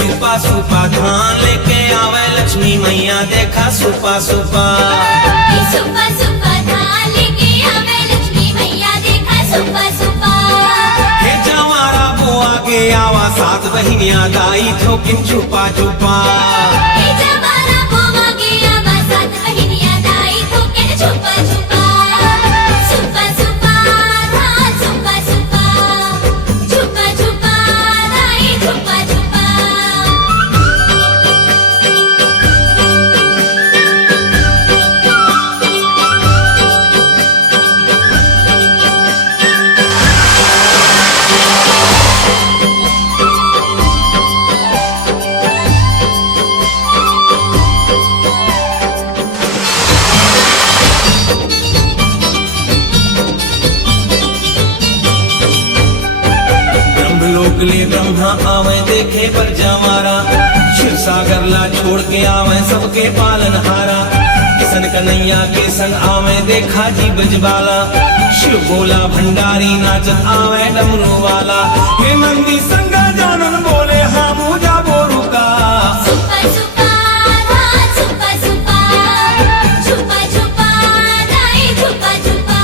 सुपा सुपा धान लेके आवे लक्ष्मी मैया देखा सुपा सुपा। सुपा सुपा धान लेके आवे लक्ष्मी मैया देखा सुपा सुपा। हे जवारा वो आगे आवा सात बहिनिया दाई ठोकिन छुपा छुपा। हे जवारा वो आगे आवा सात बहिनिया दाई ठोकिन छुपा छुपा। सुपा सुपा धान सुपा सुपा। छुपा छुपा दाई छुपा छुपा। लोकले ब्रह्मा आवे देखे पर जवारा शिव सागर ला छोड़ के आवे सबके पालन हारा। किशन कन्हैया के संग आवे देखा जी बजबाला शिव भोला भंडारी नाचत आवे डमरू वाला। हे नंदी संगा जानन बोले हाँ मुझा बोरू का। सुपा सुपा धान सुपा सुपा। छुपा छुपा दाई छुपा छुपा।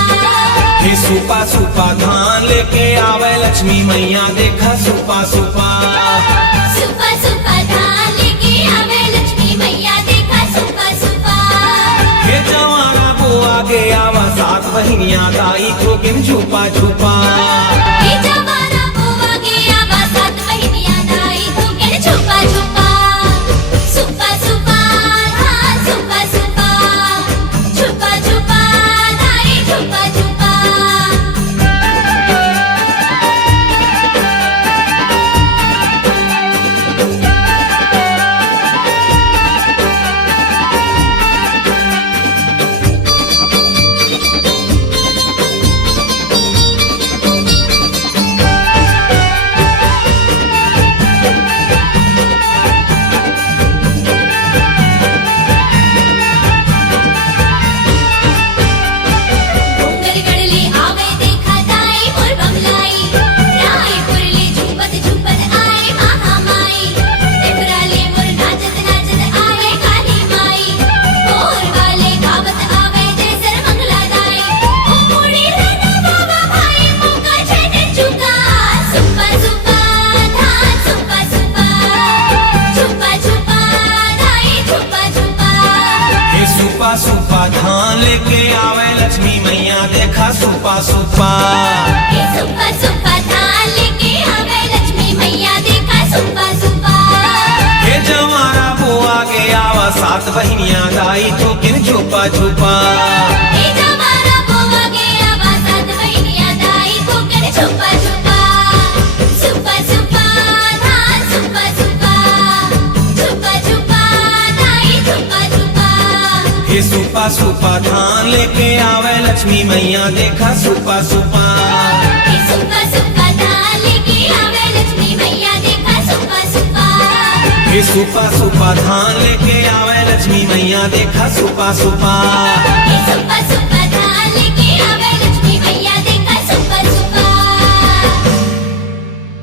हे सुपा सुपा धान लेके आवे लक्ष्मी मैया देखा सुपा सुपा। सुपा सुपा धान लेके आवे लक्ष्मी मैया देखा सुपा सुपा। हे जवाना वो आगे आवा सात बहिनिया दाई ठोकिन छुपा छुपा। हे जवाना वो आगे आवा सात बहिनिया दाई ठोकिन छुपा छुपा। सुपा सुपा धान सुपा सुपा। छुपा छुपा दाई छुपा छुपा। गडगडले आवे देखा दाई मोर बमलाई। रायपुरले झुंपत झुंपत आए महामाई। त्रिपुराले मोर नाचत नाचत आवे काली माई। मोरवाले गावत आवे जय सर मंगला दाई। ओ मुड़ी राधा बाबा भाई मुका छेने चुका। सुपा सुपा धान सुपा सुपा। छुपा छुपा दाई छुपा छुपा। हे सुपा सुपा धान लेके आवे लक्ष्मी मैया देखा सुपा सुपा। हे सुपा सुपा धान लेके आवे लक्ष्मी मैया देखा सुपा सुपा। हे जवाना वो आगे आवा सात बहिनिया दाई ठोकिन छुपा छुपा। हे जवाना वो आगे आवा सात बहिनिया दाई ठोकिन छुपा छुपा। सुपा सुपा धान सुपा सुपा। छुपा छुपा दाई छुपा छुपा। हे सुपा सुपा धान लेके आवे लक्ष्मी मैया देखा सुपा सुपा। हे सुपा सुपा धान लेके आवे लक्ष्मी मैया देखा सुपा सुपा। हे सुपा सुपा धान लेके आवे लक्ष्मी मैया देखा सुपा सुपा।